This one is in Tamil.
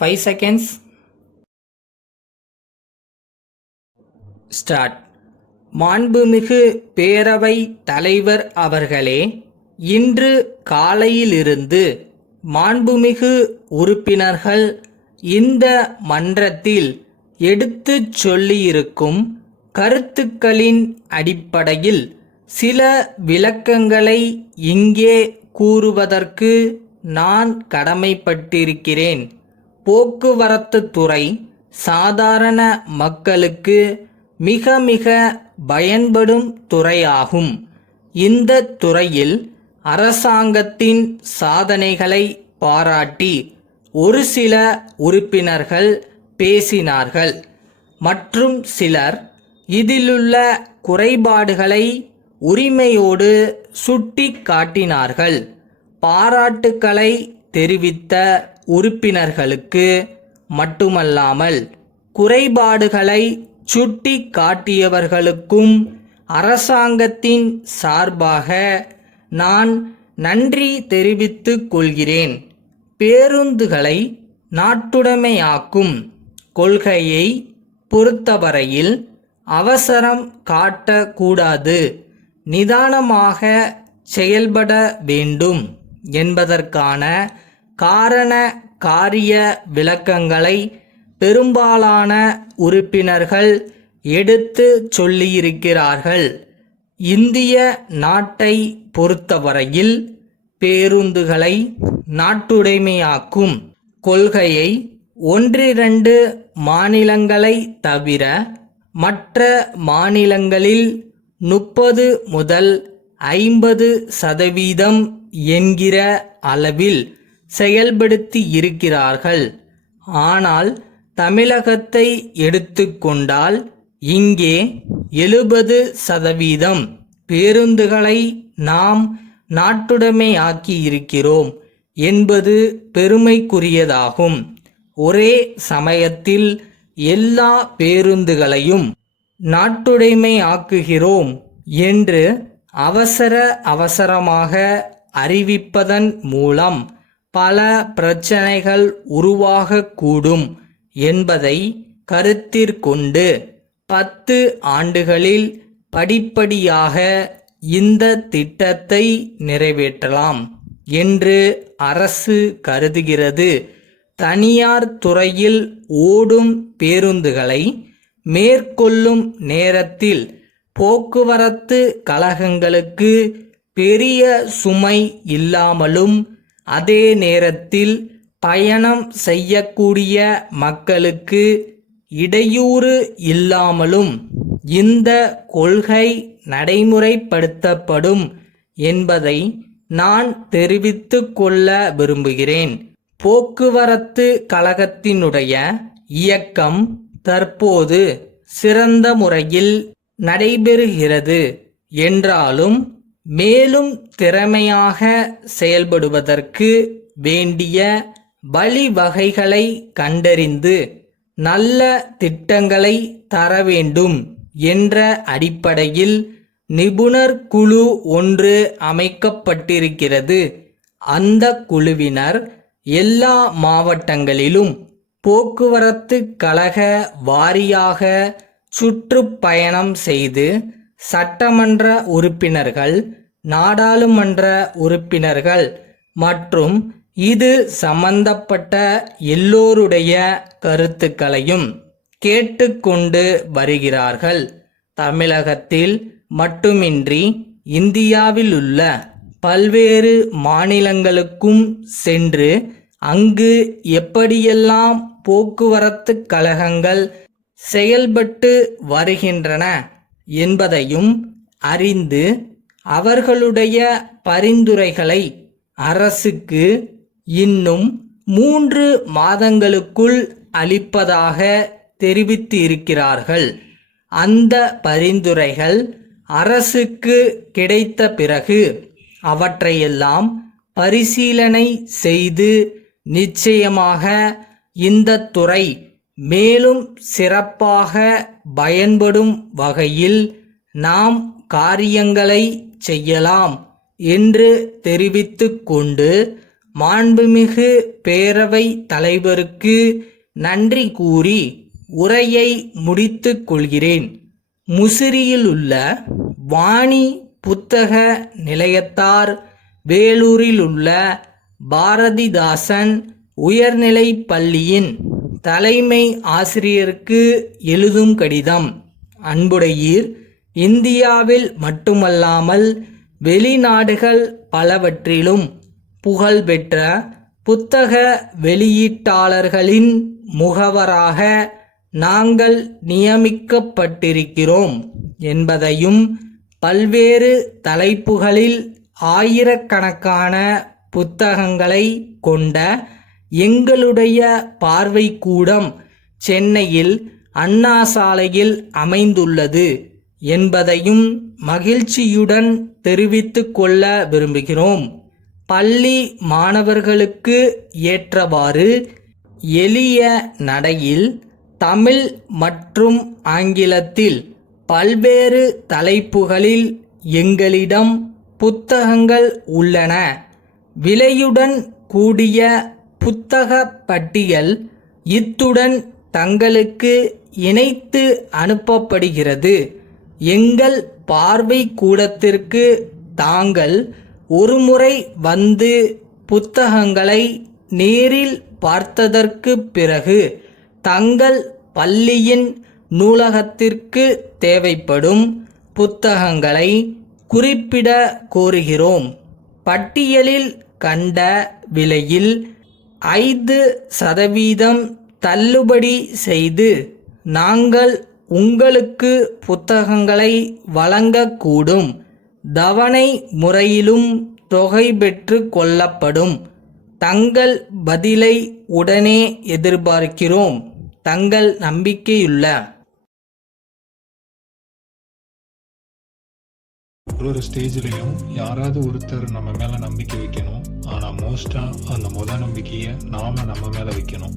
5 seconds. ஸ்டார்ட். மாண்புமிகு பேரவை தலைவர் அவர்களே, இன்று காலையிலிருந்து மாண்புமிகு உறுப்பினர்கள் இந்த மன்றத்தில் எடுத்துச் சொல்லியிருக்கும் கருத்துக்களின் அடிப்படையில் சில விளக்கங்களை இங்கே கூறுவதற்கு நான் கடமைப்பட்டிருக்கிறேன். போக்குவரத்து துறை சாதாரண மக்களுக்கு மிக மிக பயன்படும் துறையாகும். இந்த துறையில் அரசாங்கத்தின் சாதனைகளை பாராட்டி ஒரு சில உறுப்பினர்கள் பேசினார்கள். மற்றும் சிலர் இதிலுள்ள குறைபாடுகளை உரிமையோடு சுட்டி காட்டினார்கள். பாராட்டுக்களை தெரிவித்த உறுப்பினர்களுக்கு மட்டுமல்லாமல் குறைபாடுகளை சுட்டி காட்டியவர்களுக்கும் அரசாங்கத்தின் சார்பாக நான் நன்றி தெரிவித்துக் கொள்கிறேன். பேருந்துகளை நாட்டுடைமையாக்கும் கொள்கையை பொறுத்தவரையில் அவசரம் காட்டக்கூடாது, நிதானமாக செயல்பட வேண்டும் என்பதற்கான காரண காரிய விளக்கங்களை பெரும்பாலான உறுப்பினர்கள் எடுத்து சொல்லியிருக்கிறார்கள். இந்திய நாட்டை பொறுத்தவரையில் பேருந்துகளை நாட்டுடைமையாக்கும் கொள்கையை 1-2 மாநிலங்களை தவிர மற்ற மாநிலங்களில் 30 முதல் 50% என்கிற அளவில் செயல்படுத்தி இருக்கிறார்கள். ஆனால் தமிழகத்தை எடுத்துக்கொண்டால் இங்கே 70% பேருந்துகளை நாம் நாட்டுடைமையாக்கி இருக்கிறோம் என்பது பெருமைக்குரியதாகும். ஒரே சமயத்தில் எல்லா பேருந்துகளையும் நாட்டுடைமையாக்குகிறோம் என்று அவசரமாக அறிவிப்பதன் மூலம் பல பிரச்சனைகள் உருவாகக்கூடும் என்பதை கருத்திற்கொண்டு 10 ஆண்டுகளில் படிப்படியாக இந்த திட்டத்தை நிறைவேற்றலாம் என்று அரசு கருதுகிறது. தனியார் துறையில் ஓடும் பேருந்துகளை மேற்கொள்ளும் நேரத்தில் போக்குவரத்து கழகங்களுக்கு பெரிய சுமை இல்லாமலும் அதே நேரத்தில் பயணம் செய்யக்கூடிய மக்களுக்கு இடையூறு இல்லாமலும் இந்த கொள்கை நடைமுறைப்படுத்தப்படும் என்பதை நான் தெரிவித்துக் கொள்ள விரும்புகிறேன். போக்குவரத்து கழகத்தினுடைய இயக்கம் தற்போது சிறந்த முறையில் நடைபெறுகிறது என்றாலும் மேலும் திறமையாக செயல்படுவதற்கு வேண்டிய வழிவகைகளை கண்டறிந்து நல்ல திட்டங்களை தர வேண்டும் என்ற அடிப்படையில் நிபுணர் குழு ஒன்று அமைக்கப்பட்டிருக்கிறது. அந்த குழுவினர் எல்லா மாவட்டங்களிலும் போக்குவரத்து கழக வாரியாக சுற்றுப்பயணம் செய்து சட்டமன்ற உறுப்பினர்கள், நாடாளுமன்ற உறுப்பினர்கள் மற்றும் இது சம்பந்தப்பட்ட எல்லோருடைய கருத்துக்களையும் கேட்டுக்கொண்டு வருகிறார்கள். தமிழகத்தில் மட்டுமின்றி இந்தியாவில் உள்ள பல்வேறு மாநிலங்களுக்கும் சென்று அங்கு எப்படியெல்லாம் போக்குவரத்து கழகங்கள் செயல்பட்டு வருகின்றன என்பதையும் அறிந்து அவர்களுடைய பரிந்துரைகளை அரசுக்கு இன்னும் 3 மாதங்களுக்குள் அளிப்பதாக தெரிவித்திருக்கிறார்கள். அந்த பரிந்துரைகள் அரசுக்கு கிடைத்த பிறகு அவற்றையெல்லாம் பரிசீலனை செய்து நிச்சயமாக இந்த துறை மேலும் சிறப்பாக பயன்படும் வகையில் நாம் காரியங்களை செய்யலாம் என்று தெரிவித்துக் கொண்டு மாண்புமிகு பேரவை தலைவருக்கு நன்றி கூறி உரையை முடித்துக் கொள்கிறேன். முசிறியில் உள்ள வாணி புத்தக நிலையத்தார், வேலூரில் உள்ள பாரதிதாசன் உயர்நிலைப் பள்ளியின் தலைமை ஆசிரியருக்கு எழுதும் கடிதம். அன்புடையீர், இந்தியாவில் மட்டுமல்லாமல் வெளிநாடுகள் பலவற்றிலும் புகழ்பெற்ற புத்தக வெளியீட்டாளர்களின் முகவராக நாங்கள் நியமிக்கப்பட்டிருக்கிறோம் என்பதையும், பல்வேறு தலைப்புகளில் ஆயிரக்கணக்கான புத்தகங்களை கொண்ட எங்களுடைய பார்வைக்கூடம் சென்னையில் அண்ணா சாலையில் அமைந்துள்ளது என்பதையும் மகிழ்ச்சியுடன் தெரிவித்துக் கொள்ள விரும்புகிறோம். பள்ளி மாணவர்களுக்கு ஏற்றவாறு எளிய நடையில் தமிழ் மற்றும் ஆங்கிலத்தில் பல்வேறு தலைப்புகளில் எங்களிடம் புத்தகங்கள் உள்ளன. விலையுடன் கூடிய புத்தக பட்டியல் இத்துடன் தங்களுக்கு இணைத்து அனுப்பப்படுகிறது. எங்கள் பார்வை கூடத்திற்கு தாங்கள் ஒருமுறை வந்து புத்தகங்களை நேரில் பார்த்ததற்கு பிறகு தங்கள் பள்ளியின் நூலகத்திற்கு தேவைப்படும் புத்தகங்களை குறிப்பிட கோருகிறோம். பட்டியலில் கண்ட விலையில் 5% தள்ளுபடி செய்து நாங்கள் உங்களுக்கு புத்தகங்களை வழங்கக்கூடும். தவணை முறையிலும் தொகை பெற்று கொள்ளப்படும். தங்கள் பதிலை உடனே எதிர்பார்க்கிறோம். தங்கள் நம்பிக்கையுள்ள ஒரு ஸ்டேஜ்லயும் யாராவது ஒருத்தர் நம்ம மேல நம்பிக்கை வைக்கணும். ஆனா மோஸ்டா அந்த நம்பிக்கையை நாம நம்ம மேல வைக்கணும்.